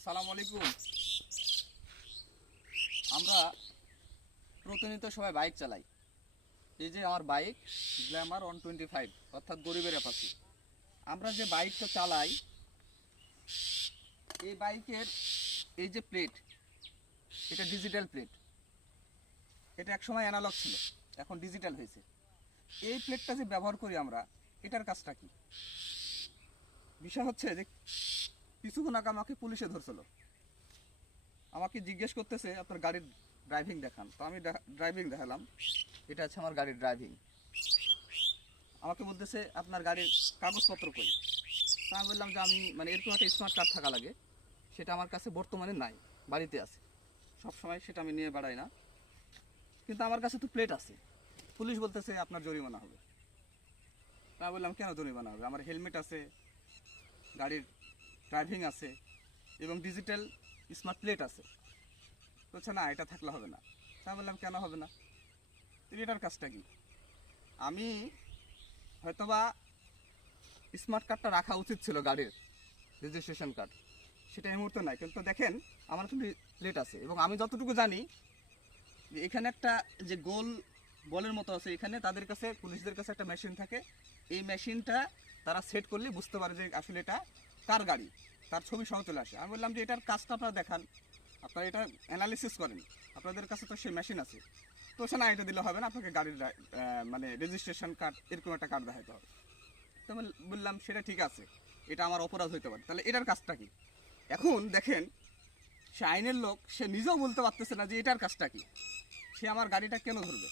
আসসালামু আলাইকুম। আমরা প্রতিনিয়ত সবাই বাইক চালাই। এই যে আমার বাইক গ্ল্যামার 125, অর্থাৎ গরিবের অ্যাপাচি। আমরা যে বাইকটা চালাই, এই বাইকের এই যে প্লেট, এটা ডিজিটাল প্লেট। এটা একসময় অ্যানালগ ছিল, এখন ডিজিটাল হয়েছে। এই প্লেটটা যে ব্যবহার করি আমরা, এটার কাজটা কি? বিষয় হচ্ছে যে কিছুক্ষণ আগে আমাকে পুলিশে ধরছিল। আমাকে জিজ্ঞেস করতেছে আপনার গাড়ির ড্রাইভিং দেখান। তো আমি ড্রাইভিং দেখালাম, এটা হচ্ছে আমার গাড়ির ড্রাইভিং। আমাকে বলতেছে আপনার গাড়ির কাগজপত্র কই। তা আমি বললাম যে আমি এরকম একটা স্মার্ট কার্ড থাকা লাগে, সেটা আমার কাছে বর্তমানে নাই, বাড়িতে আছে। সবসময় সেটা আমি নিয়ে বেড়াই না, কিন্তু আমার কাছে তো প্লেট আছে। পুলিশ বলতেছে আপনার জরিমানা হবে। তা বললাম কেন জরিমানা হবে? আমার হেলমেট আছে, গাড়ির ড্রাইভিং আছে এবং ডিজিটাল স্মার্ট প্লেট আছে। বলছে না, এটা থাকলে হবে না। তা বললাম কেন হবে না? এটার কাজটা কি? আমি হয়তোবা স্মার্ট কার্ডটা রাখা উচিত ছিল, গাড়ির রেজিস্ট্রেশন কার্ড, সেটা এই মুহূর্তে নাই। কিন্তু দেখেন আমার কিন্তু প্লেট আছে, এবং আমি যতটুকু জানি যে এখানে একটা যে গোল বলের মতো আছে, এখানে তাদের কাছে, পুলিশদের কাছে একটা মেশিন থাকে। এই মেশিনটা তারা সেট করলে বুঝতে পারে যে আসলে এটা কার গাড়ি, তার ছবি সহ চলে আসে। আমি বললাম যে এটার কাজটা আপনারা দেখান, আপনারা এটা অ্যানালিসিস করেন, আপনাদের কাছে তো সেই মেশিন আছে। তো সে না, এটা দিলে হবে না, আপনাকে গাড়ির রেজিস্ট্রেশন কার্ড, এরকম একটা কার্ড দেখাতে হবে। তো আমি বললাম সেটা ঠিক আছে, এটা আমার অপরাধ হইতে পারে, তাহলে এটার কাজটা কি? এখন দেখেন, সে আইনের লোক, সে নিজেও বলতে পারতেছে না যে এটার কাজটা কি। সে আমার গাড়িটা কেন ধরবে?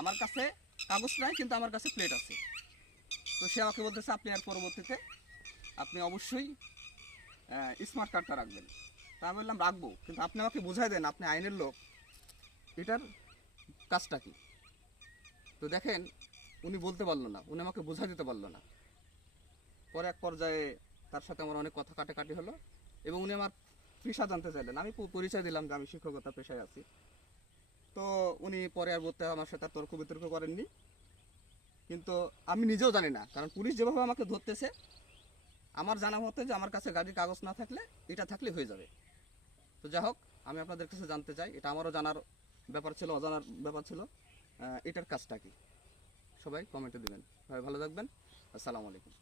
আমার কাছে কাগজ নাই, কিন্তু আমার কাছে প্লেট আছে। তো সে আমাকে বলতেছে আপনি আর পরবর্তীতে আপনি অবশ্যই স্মার্ট কার্ডটা রাখবেন। তা আমি বললাম রাখবো, কিন্তু আপনি আমাকে বোঝাই দেন, আপনি আইনের লোক, এটার কাজটা কি? তো দেখেন, উনি বলতে পারলো না, উনি আমাকে বোঝা দিতে পারলো না। পরে এক পর্যায়ে তার সাথে আমার অনেক কথা কাটাকাটি হলো, এবং উনি আমার পেশা জানতে চাইলেন। আমি পরিচয় দিলাম যে আমি শিক্ষকতা পেশায় আছি। তো উনি পরে আর বলতে আমার সাথে আর তর্ক বিতর্ক করেননি। কিন্তু আমি নিজেও জানি না, কারণ পুলিশ যেভাবে আমাকে ধরতেছে, আমার জানা মতে যে আমার কাছে গাড়ির কাগজ না থাকলে এটা থাকলে হয়ে যাবে। তো যাই হোক, আমি আপনাদের কাছে জানতে চাই, এটা আমারও জানার ব্যাপার ছিল, অজানার ব্যাপার ছিল, এটার কাজটা কি? সবাই কমেন্টে দিবেন। সবাই ভালো থাকবেন। আসসালামু আলাইকুম।